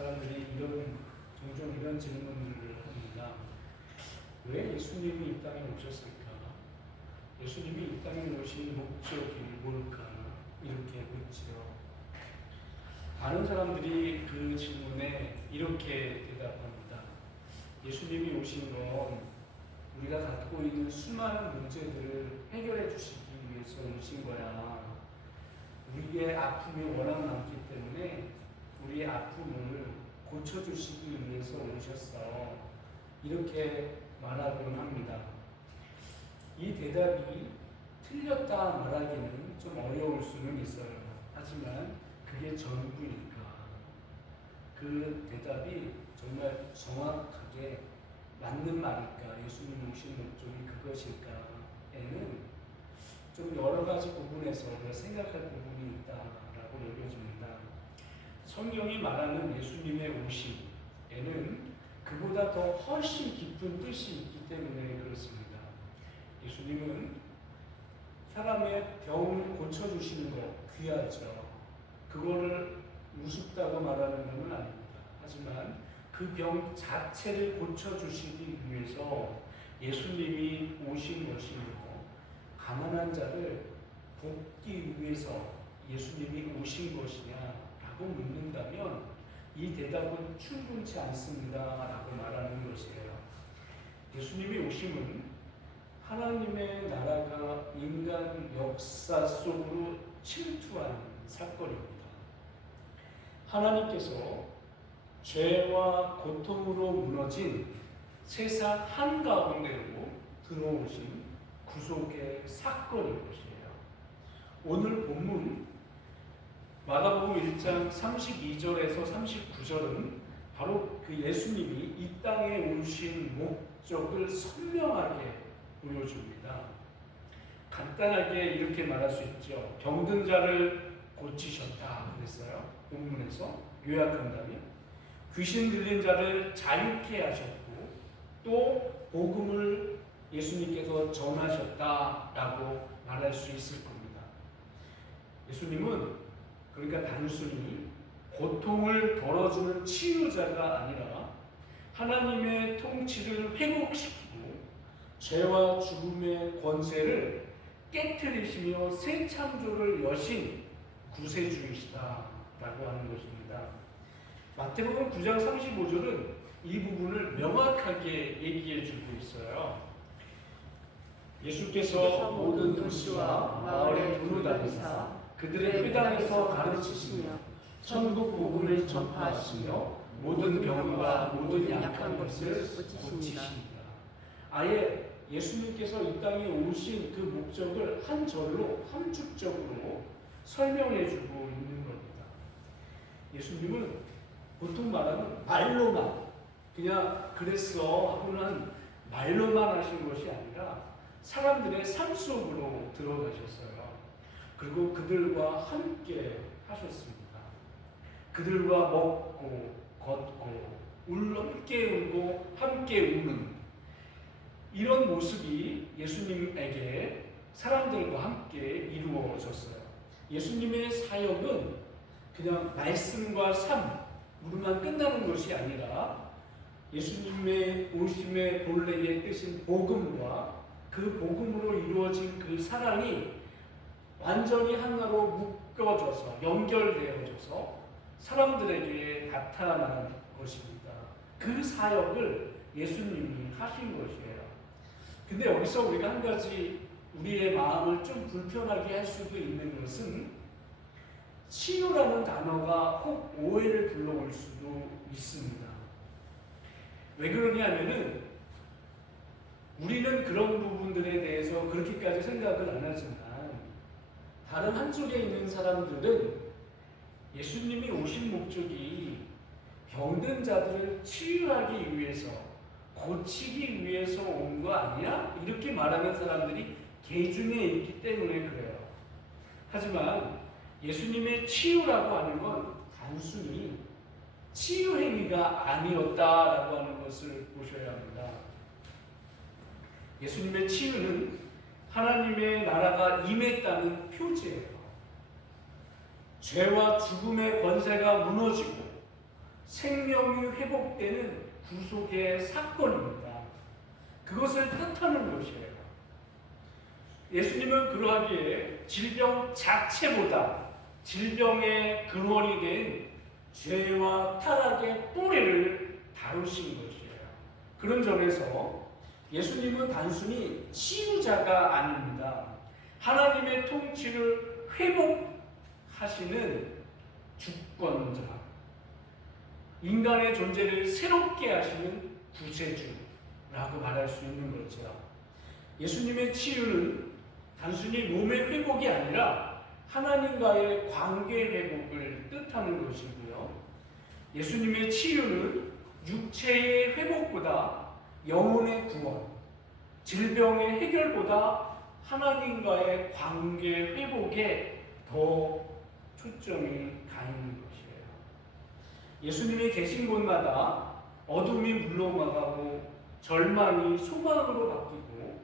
사람들이 종종 이런 질문들을 합니다. 왜 예수님이 이 땅에 오셨을까? 예수님이 이 땅에 오신 목적이 뭘까? 이렇게 묻지요. 많은 사람들이 그 질문에 이렇게 대답합니다. 예수님이 오신 건 우리가 갖고 있는 수많은 문제들을 해결해 주시기 위해서 오신 거야. 우리의 아픔이 워낙 많기 때문에 우리의 아픔을 고쳐주시기 위해서 오셨어. 이렇게 말하곤 합니다. 이 대답이 틀렸다 말하기는 좀 어려울 수는 있어요. 하지만 그게 전부일까? 그 대답이 정말 정확하게 맞는 말일까? 예수님 오신 목적이 그것일까?에는 좀 여러 가지 부분에서 우리가 생각할 부분이 있다라고 여겨집니다. 성경이 말하는 예수님의 오심에는 그보다 더 훨씬 깊은 뜻이 있기 때문에 그렇습니다. 예수님은 사람의 병을 고쳐주시는 거 귀하죠. 그거를 우습다고 말하는 것은 아닙니다. 하지만 그 병 자체를 고쳐주시기 위해서 예수님이 오신 것이고, 가난한 자를 돕기 위해서 예수님이 오신 것이냐라고 묻는다면 이 대답은 충분치 않습니다라고 말하는 것이에요. 예수님이 오심은 하나님의 나라가 인간 역사 속으로 침투한 사건입니다. 하나님께서 죄와 고통으로 무너진 세상 한가운데로 들어오신 구속의 사건인 것이에요. 오늘 본문 마가복음 1장 32절에서 39절은 바로 그 예수님이 이 땅에 오신 목적을 선명하게 보여줍니다. 간단하게 이렇게 말할 수 있죠. 병든 자를 고치셨다 그랬어요. 본문에서 요약한다면 귀신 들린 자를 자유케 하셨고, 또 복음을 예수님께서 전하셨다라고 말할 수 있을 겁니다. 예수님은 그러니까 단순히 고통을 덜어주는 치유자가 아니라 하나님의 통치를 회복시키고 죄와 죽음의 권세를 깨트리시며 새 창조를 여신 구세주이시다라고 하는 것입니다. 마태복음 9장 35절은 이 부분을 명확하게 얘기해 주고 있어요. 예수께서 모든 도시와 마을에 두루다니사 그들의 회당에서 가르치시며 천국 복음을 전파하시며 모든 병과 모든 약한 것을 고치십니다. 아예 예수님께서 이 땅에 오신 그 목적을 한 절로 함축적으로 설명해 주고 있는 겁니다. 예수님은 보통 말하는 말로만 그냥 그랬어 하고는 말로만 하신 것이 아니라 사람들의 삶 속으로 들어가셨어요. 그리고 그들과 함께 하셨습니다. 그들과 먹고 걷고 함께 울고 함께 우는 이런 모습이 예수님에게 사람들과 함께 이루어졌어요. 예수님의 사역은 그냥 말씀과 삶으로만 끝나는 것이 아니라 예수님의 오심의 본래의 뜻인 복음과 그 복음으로 이루어진 그 사랑이 완전히 하나로 묶어져서 연결되어져서 사람들에게 나타나는 것입니다. 그 사역을 예수님이 하신 것이에요. 근데 여기서 우리가 한 가지 우리의 마음을 좀 불편하게 할 수도 있는 것은 치유라는 단어가 혹 오해를 불러올 수도 있습니다. 왜 그러냐면은 우리는 그런 부분들에 대해서 그렇게까지 생각을 안 하지만 다른 한쪽에 있는 사람들은 예수님이 오신 목적이 병든 자들을 치유하기 위해서 고치기 위해서 온 거 아니야? 이렇게 말하는 사람들이 계중에 있기 때문에 그래요. 하지만 예수님의 치유라고 하는 건 단순히 치유 행위가 아니었다라고 하는 것을 보셔야 합니다. 예수님의 치유는 하나님의 나라가 임했다는 표지예요. 죄와 죽음의 권세가 무너지고 생명이 회복되는 구속의 사건입니다. 그것을 뜻하는 것이에요. 예수님은 그러하기에 질병 자체보다 질병의 근원이 된 죄와 타락의 뿌리를 다루신 것이에요. 그런 점에서 예수님은 단순히 치유자가 아닙니다. 하나님의 통치를 회복하시는 주권자, 인간의 존재를 새롭게 하시는 구세주라고 말할 수 있는 거죠. 예수님의 치유는 단순히 몸의 회복이 아니라 하나님과의 관계 회복을 뜻하는 것이고요. 예수님의 치유는 육체의 회복보다 영혼의 구원, 질병의 해결보다 하나님과의 관계 회복에 더 초점이 가 있는 것이에요. 예수님이 계신 곳마다 어둠이 물러가고 절망이 소망으로 바뀌고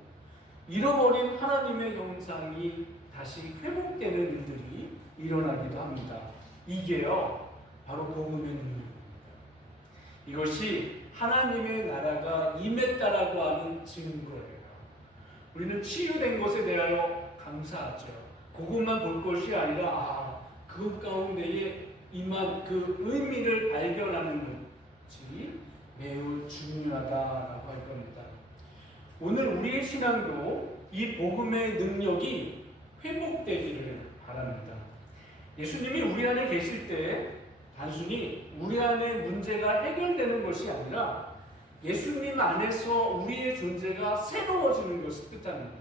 잃어버린 하나님의 형상이 다시 회복되는 일들이 일어나기도 합니다. 이게요, 바로 복음의 능력입니다. 이것이 하나님의 나라가 임했다라고 하는 증거예요. 우리는 치유된 것에 대하여 감사하죠. 그것만 볼 것이 아니라 그 가운데에 임한 그 의미를 발견하는 것이 매우 중요하다라고 할 겁니다. 오늘 우리의 신앙도 이 복음의 능력이 회복되기를 바랍니다. 예수님이 우리 안에 계실 때 단순히 우리 안의 문제가 해결되는 것이 아니라 예수님 안에서 우리의 존재가 새로워지는 것을 뜻합니다.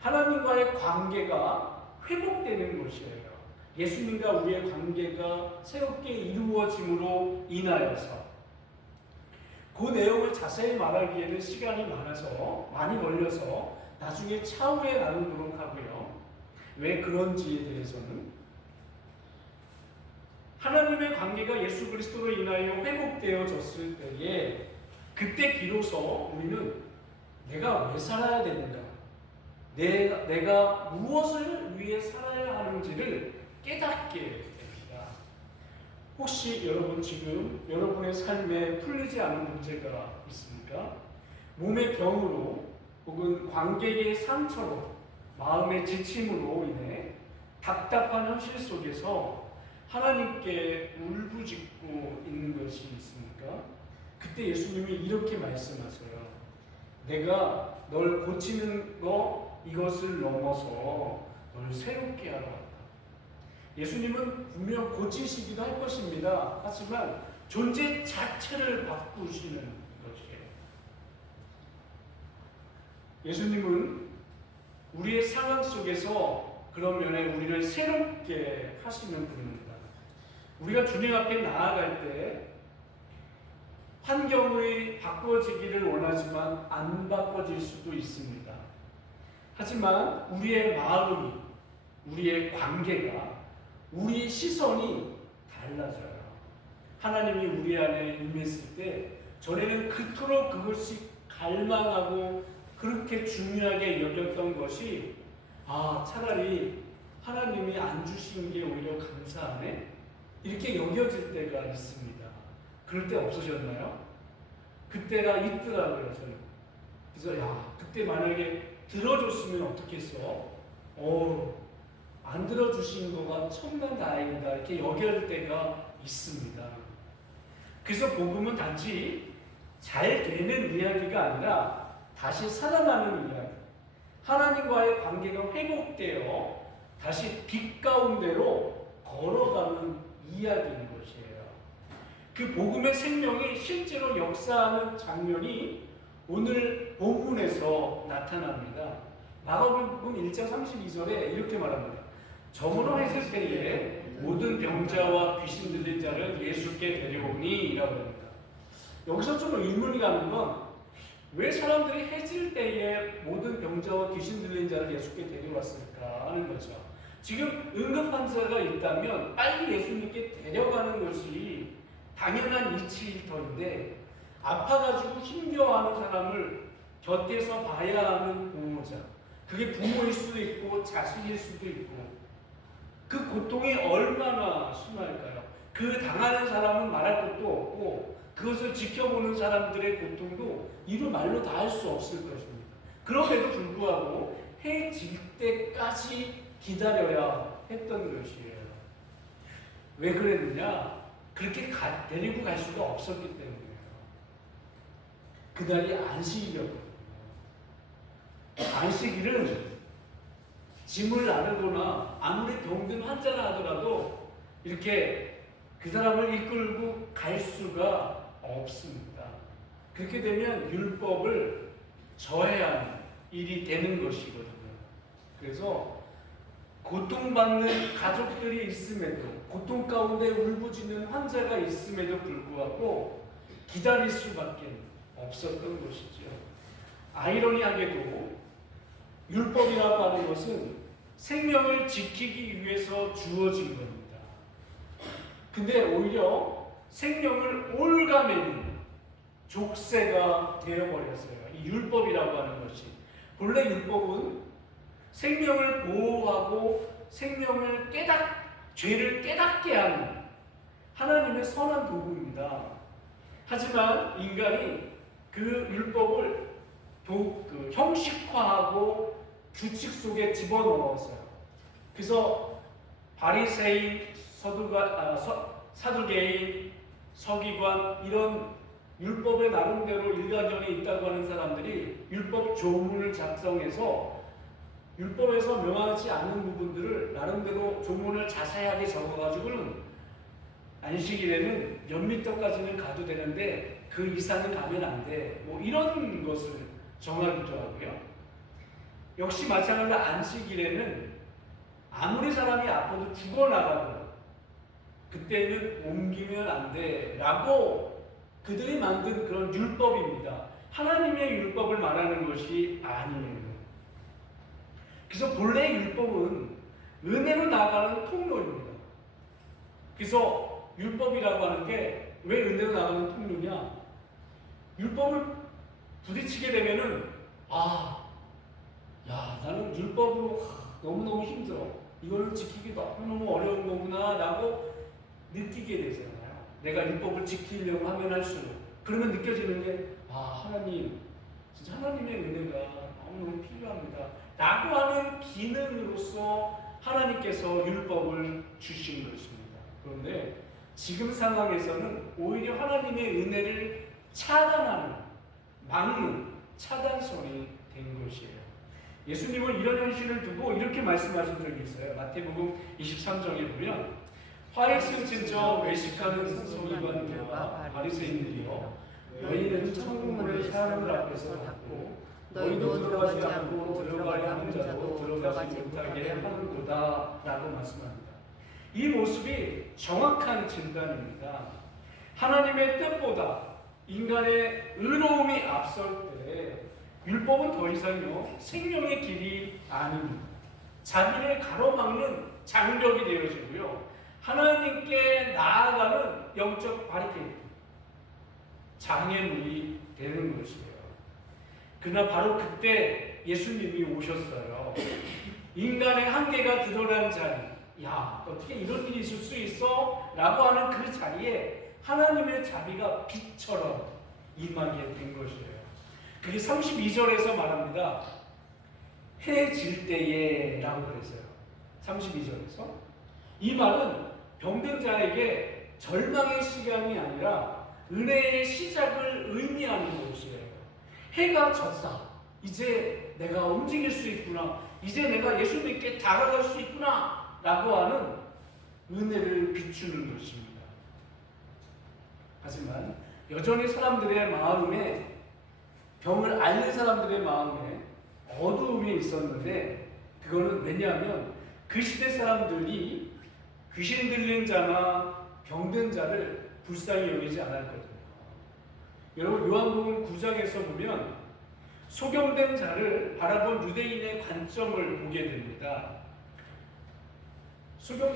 하나님과의 관계가 회복되는 것이에요. 예수님과 우리의 관계가 새롭게 이루어짐으로 인하여서 그 내용을 자세히 말하기에는 시간이 많이 걸려서 나중에 차후에 나누도록 하고요. 왜 그런지에 대해서는 하나님의 관계가 예수 그리스도로 인하여 회복되어졌을 때에 그때 비로소 우리는 내가 왜 살아야 되는가, 내가 무엇을 위해 살아야 하는지를 깨닫게 됩니다. 혹시 여러분 지금 여러분의 삶에 풀리지 않은 문제가 있습니까? 몸의 병으로 혹은 관계의 상처로 마음의 지침으로 인해 답답한 현실 속에서 하나님께 울부짖고 있는 것이 있습니까? 그때 예수님이 이렇게 말씀하세요. 내가 널 고치는 이것을 넘어서 널 새롭게 하라. 예수님은 분명 고치시기도 할 것입니다. 하지만 존재 자체를 바꾸시는 것이에요. 예수님은 우리의 상황 속에서 그런 면에 우리를 새롭게 하시는 분입니다. 우리가 주님 앞에 나아갈 때 환경이 바꿔지기를 원하지만 안 바꿔질 수도 있습니다. 하지만 우리의 마음이, 우리의 관계가, 우리의 시선이 달라져요. 하나님이 우리 안에 임했을 때 전에는 그토록 그것이 갈망하고 그렇게 중요하게 여겼던 것이 차라리 하나님이 안 주신 게 오히려 감사하네? 이렇게 여겨질 때가 있습니다. 그럴 때 없으셨나요? 그때가 있더라고요, 저는. 그래서 그때 만약에 들어줬으면 어떻겠어? 안 들어주신 거가 천만다행이다 이렇게 여겨질 때가 있습니다. 그래서 복음은 단지 잘 되는 이야기가 아니라 다시 살아나는 이야기, 하나님과의 관계가 회복되어 다시 빛 가운데로 걸어가는 이야기인 것이에요. 그 복음의 생명이 실제로 역사하는 장면이 오늘 본문에서 나타납니다. 마가복음 1장 32절에 이렇게 말합니다. 저물어 했을 때에 모든 병자와 귀신 들린 자를 예수께 데려오니 라고 합니다. 여기서 좀 의문이 가는 건 왜 사람들이 해질 때에 모든 병자와 귀신 들린 자를 예수께 데려왔을까 하는 거죠. 지금 응급환자가 있다면 빨리 예수님께 데려가는 것이 당연한 이치일 터인데 아파가지고 힘겨워하는 사람을 곁에서 봐야 하는 보호자, 그게 부모일 수도 있고 자식일 수도 있고 그 고통이 얼마나 심할까요? 그 당하는 사람은 말할 것도 없고 그것을 지켜보는 사람들의 고통도 이루 말로 다 할 수 없을 것입니다. 그럼에도 불구하고 해 질 때까지 기다려야 했던 것이에요. 왜 그랬느냐? 그렇게 데리고 갈 수가 없었기 때문이에요. 그날이 안식일이었거든요. 안식일은 짐을 나르거나 아무리 병든 환자라 하더라도 이렇게 그 사람을 이끌고 갈 수가 없습니다. 그렇게 되면 율법을 저해야 하는 일이 되는 것이거든요. 그래서 고통받는 가족들이 있음에도, 고통 가운데 울부짖는 환자가 있음에도 불구하고 기다릴 수밖에 없었던 것이죠. 아이러니하게도 율법이라고 하는 것은 생명을 지키기 위해서 주어진 겁니다. 근데 오히려 생명을 올가매는 족쇄가 되어버렸어요. 이 율법이라고 하는 것이. 본래 율법은 생명을 보호하고 생명을 죄를 깨닫게 하는 하나님의 선한 도구입니다. 하지만 인간이 그 율법을 형식화하고 규칙 속에 집어넣었어요. 그래서 바리새인, 사두개인, 서기관 이런 율법에 나름대로 일가견이 있다고 하는 사람들이 율법 조문을 작성해서 율법에서 명하지 않은 부분들을 나름대로 조문을 자세하게 적어가지고는 안식일에는 몇 미터까지는 가도 되는데 그 이상은 가면 안 돼. 뭐 이런 것을 정하기도 하고요. 역시 마찬가지로 안식일에는 아무리 사람이 아파도 죽어나가도 그때는 옮기면 안 돼 라고 그들이 만든 그런 율법입니다. 하나님의 율법을 말하는 것이 아니에요. 그래서 본래 율법은 은혜로 나가는 통로입니다. 그래서 율법이라고 하는 게 왜 은혜로 나가는 통로냐? 율법을 부딪히게 되면은 나는 율법으로 너무너무 힘들어. 이걸 지키기 너무너무 어려운 거구나 라고 느끼게 되잖아요. 내가 율법을 지키려고 하면 할수록. 그러면 느껴지는 게 하나님, 진짜 하나님의 은혜가 너무너무 필요합니다 라고 하는 기능으로서 하나님께서 율법을 주신 것입니다. 그런데 지금 상황에서는 오히려 하나님의 은혜를 차단하는, 막는 차단성이 된 것이에요. 예수님은 이런 현실을 두고 이렇게 말씀하신 적이 있어요. 마태복음 23장에 보면 화익스진저 외식하는 서기관들과 바리새인들이여, 너희는 천국문을 사람들 앞에서 닫고 너희도 들어가지 않고 들어가야 하는 자도 들어가지 못하게 하는도다 라고 말씀합니다. 이 모습이 정확한 진단입니다. 하나님의 뜻보다 인간의 의로움이 앞설 때 율법은 더 이상요 생명의 길이 아닙니다. 자기를 가로막는 장벽이 되어지고요, 하나님께 나아가는 영적 바리케이드, 장애물이 되는 것이에요. 그러나 바로 그때 예수님이 오셨어요. 인간의 한계가 드러난 자리, 어떻게 이런 일이 있을 수 있어? 라고 하는 그 자리에 하나님의 자비가 빛처럼 임하게 된 것이에요. 그게 32절에서 말합니다. 해 질 때에 라고 그랬어요. 32절에서. 이 말은 병든 자에게 절망의 시간이 아니라 은혜의 시작을 의미하는 것이에요. 해가 졌다. 이제 내가 움직일 수 있구나. 이제 내가 예수님께 다가갈 수 있구나 라고 하는 은혜를 비추는 것입니다. 하지만 여전히 사람들의 마음에, 병을 앓는 사람들의 마음에 어두움이 있었는데, 그거는 왜냐하면 그 시대 사람들이 귀신 들린 자나 병든 자를 불쌍히 여기지 않았거든요. 여러분 요한복음 9장에서 보면 소경된 자를 바라본 유대인의 관점을 보게 됩니다.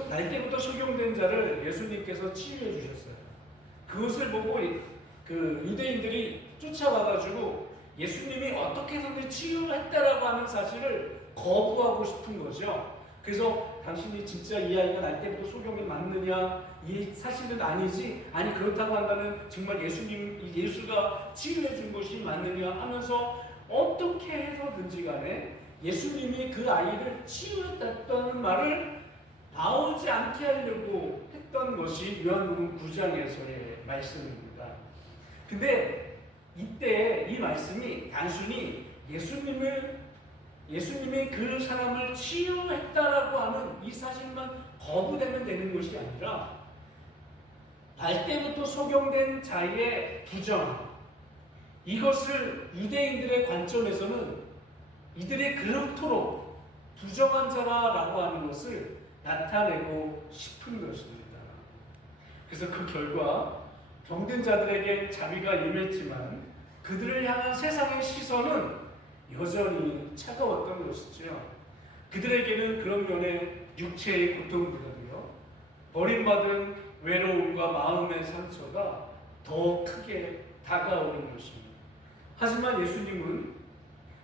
날때부터 소경된 자를 예수님께서 치유해 주셨어요. 그것을 보고 그 유대인들이 쫓아와가지고 예수님이 어떻게 해서든 치유했다라고 하는 사실을 거부하고 싶은 거죠. 그래서 당신이 진짜 이 아이가 날 때부터 소경이 맞느냐? 이 사실은 아니지? 아니 그렇다고 한다면 정말 예수가 치유해 준 것이 맞느냐 하면서 어떻게 해서든지 간에 예수님이 그 아이를 치유했다는 말을 나오지 않게 하려고 했던 것이 요한복음 9장에서의 말씀입니다. 근데 이때 이 말씀이 단순히 예수님이 그 사람을 치유했다라고 하는 이 사실만 거부되면 되는 것이 아니라 날 때부터 소경된 자의 부정, 이것을 유대인들의 관점에서는 이들이 그렇도록 부정한 자라고 하는 것을 나타내고 싶은 것입니다. 그래서 그 결과 병든 자들에게 자비가 임했지만 그들을 향한 세상의 시선은 여전히 차가웠던 것이죠. 그들에게는 그런 면에 육체의 고통보다도요, 버림받은 외로움과 마음의 상처가 더 크게 다가오는 것입니다. 하지만 예수님은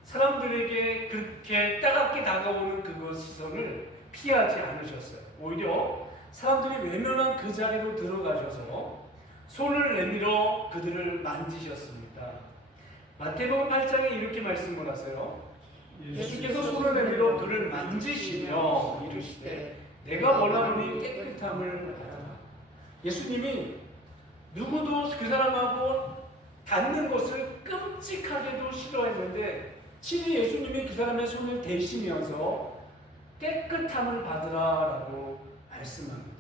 사람들에게 그렇게 따갑게 다가오는 그것 시선을 피하지 않으셨어요. 오히려 사람들이 외면한 그 자리로 들어가셔서 손을 내밀어 그들을 만지셨습니다. 마태복음 8장에 이렇게 말씀을 하세요. 예수께서 손을 내밀어 그를 만지시며 이르시되 내가 원하노니 깨끗함을 받아라. 예수님이 누구도 그 사람하고 닿는 것을 끔찍하게도 싫어했는데 친히 예수님이 그 사람의 손을 대시면서 깨끗함을 받으라라고 말씀합니다.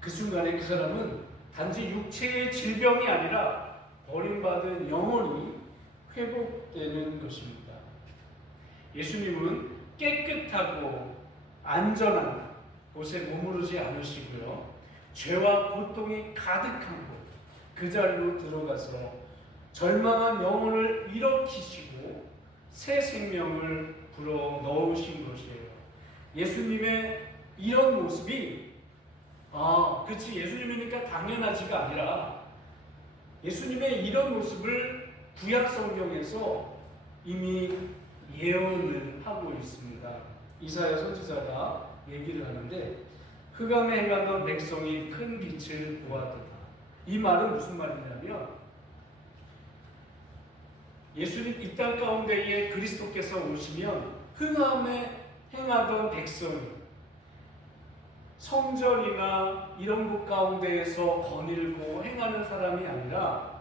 그 순간에 그 사람은 단지 육체의 질병이 아니라 버림받은 영혼이 회복되는 것입니다. 예수님은 깨끗하고 안전한 곳에 머무르지 않으시고요, 죄와 고통이 가득한 곳, 그 자리로 들어가서 절망한 영혼을 일으키시고 새 생명을 불어 넣으신 것이에요. 예수님의 이런 모습이 그렇지 예수님이니까 당연하지가 아니라 예수님의 이런 모습을 구약 성경에서 이미 예언을 하고 있습니다. 이사야 선지자가 얘기를 하는데 흑암에 행하던 백성이 큰 빛을 보았도다. 이 말은 무슨 말이냐면 예수님 이 땅 가운데에 그리스도께서 오시면 흑암에 행하던 백성이 성전이나 이런 곳 가운데에서 거닐고 행하는 사람이 아니라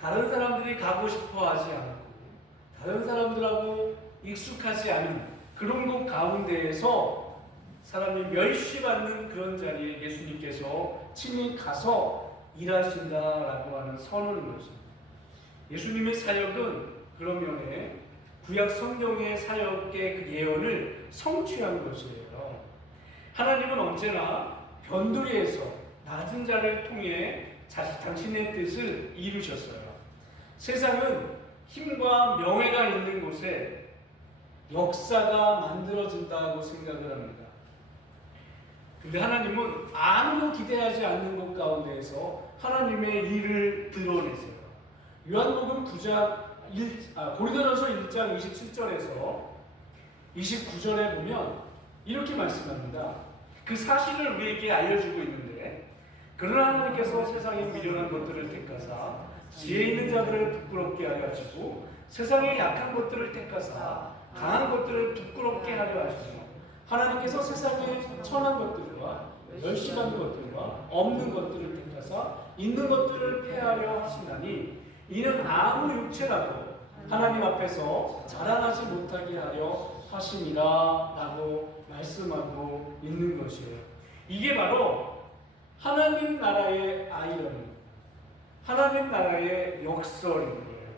다른 사람들이 가고 싶어 하지 않고 다른 사람들하고 익숙하지 않은 그런 곳 가운데에서 사람이 멸시받는 그런 자리에 예수님께서 친히 가서 일하신다라고 하는 선언인 것입니다. 예수님의 사역은 그런 면에 구약 성경의 사역의 그 예언을 성취한 것이에요. 하나님은 언제나 변두리에서 낮은 자를 통해 당신의 뜻을 이루셨어요. 세상은 힘과 명예가 있는 곳에 역사가 만들어진다고 생각을 합니다. 근데 하나님은 아무도 기대하지 않는 것 가운데에서 하나님의 일을 드러내세요. 요한복음 9장 고린도전서 1장 27절에서 29절에 보면 이렇게 말씀합니다. 그 사실을 우리에게 알려주고 있는데 그러나 하나님께서 세상에 미련한 것들을 택하사 지혜 있는 자들을 부끄럽게 하려 하시고 세상에 약한 것들을 택하사 강한 것들을 부끄럽게 하려 하시고 하나님께서 세상에 천한 것들과 멸시받는 것들과 없는 것들을 택하사 있는 것들을 폐하려 하시나니 이는 아무 육체라도 하나님 앞에서 자랑하지 못하게 하려 하심이라 라고 말씀하고 있는 것이에요. 이게 바로 하나님 나라의 아이러니, 하나님 나라의 역설인 거예요.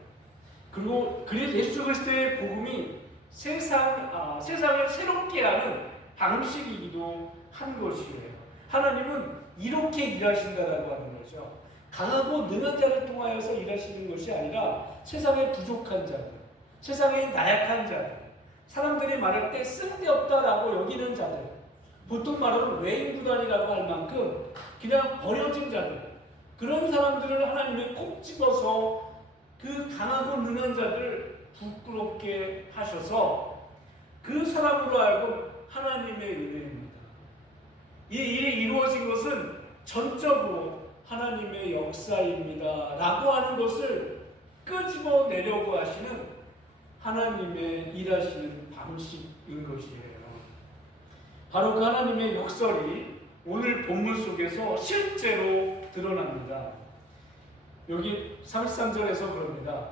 그리고 예수 그리스도의 복음이 세상을 새롭게 하는 방식이기도 한 것이에요. 하나님은 이렇게 일하신다라고 하는 거죠. 강하고 능한 자를 통하여서 일하시는 것이 아니라 세상에 부족한 자들, 세상에 나약한 자들, 사람들이 말할 때 쓸데없다라고 여기는 자들, 보통 말하는 외인부단이라고 할 만큼 그냥 버려진 자들, 그런 사람들을 하나님이 콕 집어서 그 강하고 능한 자들을 부끄럽게 하셔서 그 사람으로 하여금 하나님의 은혜입니다. 이 일이 이루어진 것은 전적으로 하나님의 역사입니다 라고 하는 것을 끄집어내려고 하시는 하나님의 일하시는 방식인 것이에요. 바로 그 하나님의 역설이 오늘 본문 속에서 실제로 드러납니다. 여기 33절에서 그럽니다.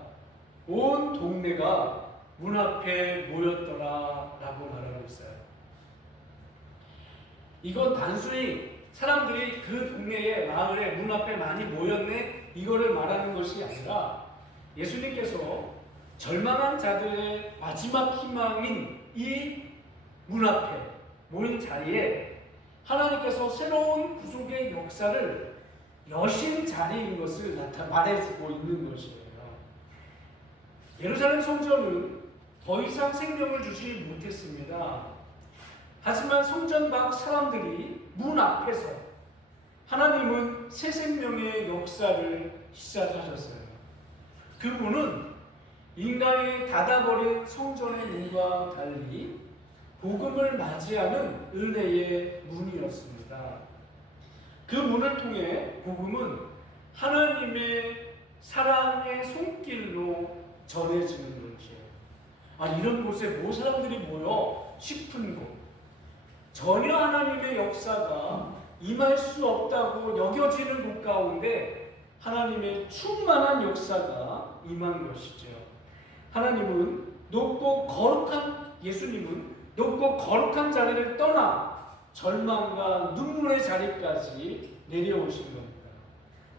온 동네가 문 앞에 모였더라 라고 말하고 있어요. 이건 단순히 사람들이 그 동네에 마을에 문 앞에 많이 모였네 이거를 말하는 것이 아니라 예수님께서 절망한 자들의 마지막 희망인 이 문 앞에 모인 자리에 하나님께서 새로운 구속의 역사를 여신 자리인 것을 말해주고 있는 것이에요. 예루살렘 성전은 더 이상 생명을 주지 못했습니다. 하지만 성전 밖 사람들이 문 앞에서 하나님은 새 생명의 역사를 시작하셨어요. 그 문은 인간이 닫아버린 성전의 문과 달리 복음을 맞이하는 은혜의 문이었습니다. 그 문을 통해 복음은 하나님의 사랑의 손길로 전해지는 것이에요. 이런 곳에 뭐 사람들이 모여 싶은 곳, 전혀 하나님의 역사가 임할 수 없다고 여겨지는 곳 가운데 하나님의 충만한 역사가 임한 것이죠. 하나님은 높고 거룩한 예수님은 높고 거룩한 자리를 떠나 절망과 눈물의 자리까지 내려오신 겁니다.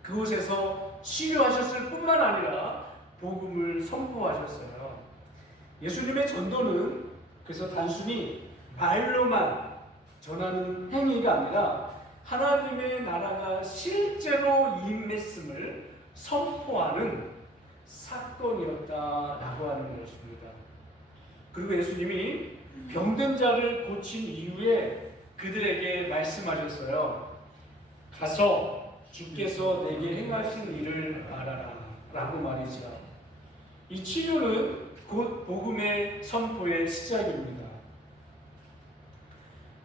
그곳에서 치유하셨을 뿐만 아니라 복음을 선포하셨어요. 예수님의 전도는 그래서 단순히 말로만 전하는 행위가 아니라 하나님의 나라가 실제로 임했음을 선포하는 사건이었다라고 하는 것입니다. 그리고 예수님이 병든 자를 고친 이후에 그들에게 말씀하셨어요. 가서 주께서 내게 행하신 일을 말하라 라고 말이죠. 이 치료는 곧 복음의 선포의 시작입니다.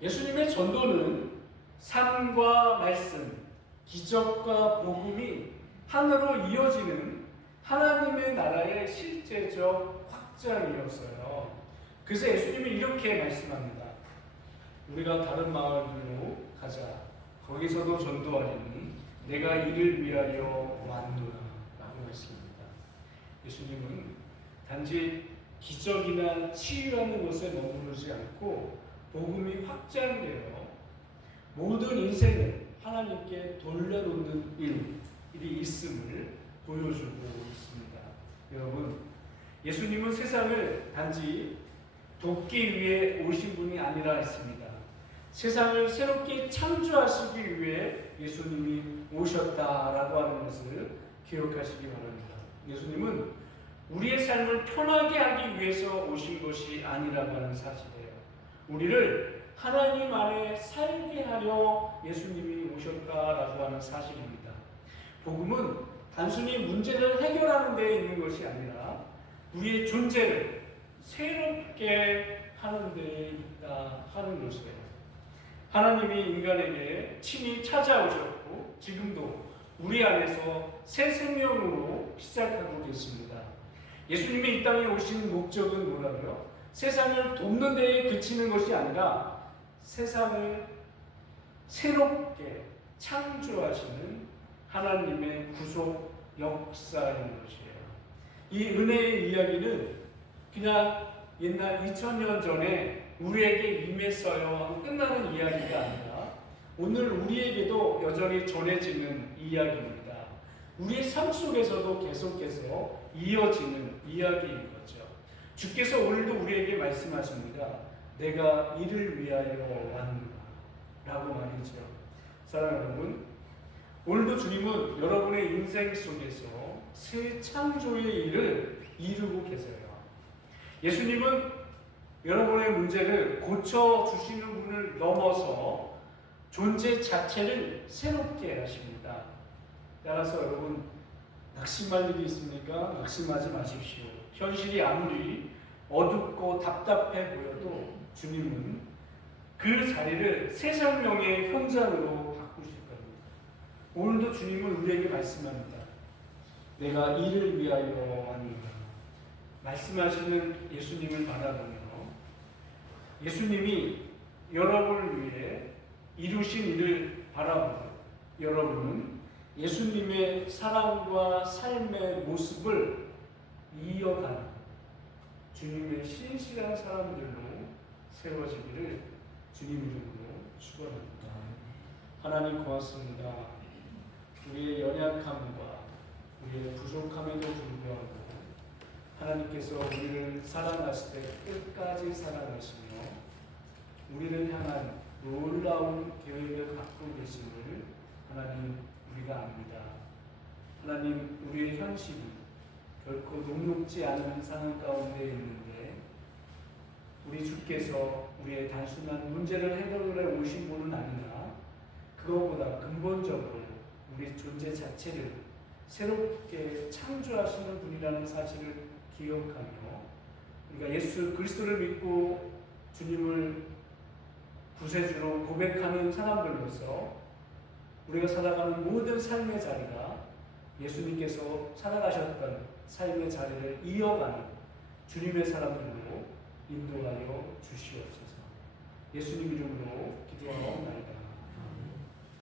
예수님의 전도는 삶과 말씀, 기적과 복음이 하나로 이어지는 하나님의 나라의 실제적 확장이었어요. 그래서 예수님이 이렇게 말씀합니다. 우리가 다른 마을로 가자. 거기서도 전도하리니 내가 이를 위하여 왔노라 라고 말씀합니다. 예수님은 단지 기적이나 치유하는 것에 머무르지 않고 복음이 확장되어 모든 인생을 하나님께 돌려놓는 일이 있음을 보여주고 있습니다. 여러분, 예수님은 세상을 단지 돕기 위해 오신 분이 아니라 했습니다. 세상을 새롭게 창조하시기 위해 예수님이 오셨다라고 하는 것을 기억하시기 바랍니다. 예수님은 우리의 삶을 편하게 하기 위해서 오신 것이 아니라고 하는 사실이에요. 우리를 하나님 안에 살게 하려 예수님이 오셨다라고 하는 사실입니다. 복음은 단순히 문제를 해결하는 데 있는 것이 아니라 우리의 존재를 새롭게 하는 데 있다 하는 것이에요. 하나님이 인간에게 친히 찾아오셨고 지금도 우리 안에서 새 생명으로 시작하고 계십니다. 예수님이 이 땅에 오신 목적은 뭐라고요? 세상을 돕는 데에 그치는 것이 아니라 세상을 새롭게 창조하시는 하나님의 구속 역사인 것이에요. 이 은혜의 이야기는 그냥 옛날 2000년 전에 우리에게 임했어요 하고 끝나는 이야기가 아니라 오늘 우리에게도 여전히 전해지는 이야기입니다. 우리의 삶 속에서도 계속해서 이어지는 이야기인 거죠. 주께서 오늘도 우리에게 말씀하십니다. 내가 이를 위하여 왔노라 라고 말이죠. 사랑하는 여러분, 오늘도 주님은 여러분의 인생 속에서 새 창조의 일을 이루고 계세요. 예수님은 여러분의 문제를 고쳐주시는 분을 넘어서 존재 자체를 새롭게 하십니다. 따라서 여러분, 낙심할 일이 있습니까? 낙심하지 마십시오. 현실이 아무리 어둡고 답답해 보여도 주님은 그 자리를 새 생명의 현장으로 바꾸실 겁니다. 오늘도 주님은 우리에게 말씀합니다. 내가 이를 위하여 하노라. 말씀하시는 예수님을 바라보며 예수님이 여러분을 위해 이루신 일을 바라보고 여러분은 예수님의 사랑과 삶의 모습을 이어가는 주님의 신실한 사람들로 세워지기를 주님 이름으로 축원합니다. 하나님 고맙습니다. 우리의 연약함과 우리의 부족함에도 불구하고 하나님께서 우리를 사랑하실 때 끝까지 사랑하시며 우리를 향한 놀라운 계획을 갖고 계심을 하나님 우리가 압니다. 하나님 우리의 현실이 결코 녹록지 않은 상황 가운데 있는데 우리 주께서 우리의 단순한 문제를 해결해 오신 분은 아니나 그것보다 근본적으로 우리 존재 자체를 새롭게 창조하시는 분이라는 사실을 기억하며 우리가 예수 그리스도를 믿고 주님을 구세주로 고백하는 사람들로서 우리가 살아가는 모든 삶의 자리가 예수님께서 살아가셨던 삶의 자리를 이어가는 주님의 사람들로 인도하여 주시옵소서. 예수님 이름으로 기도하옵나이다.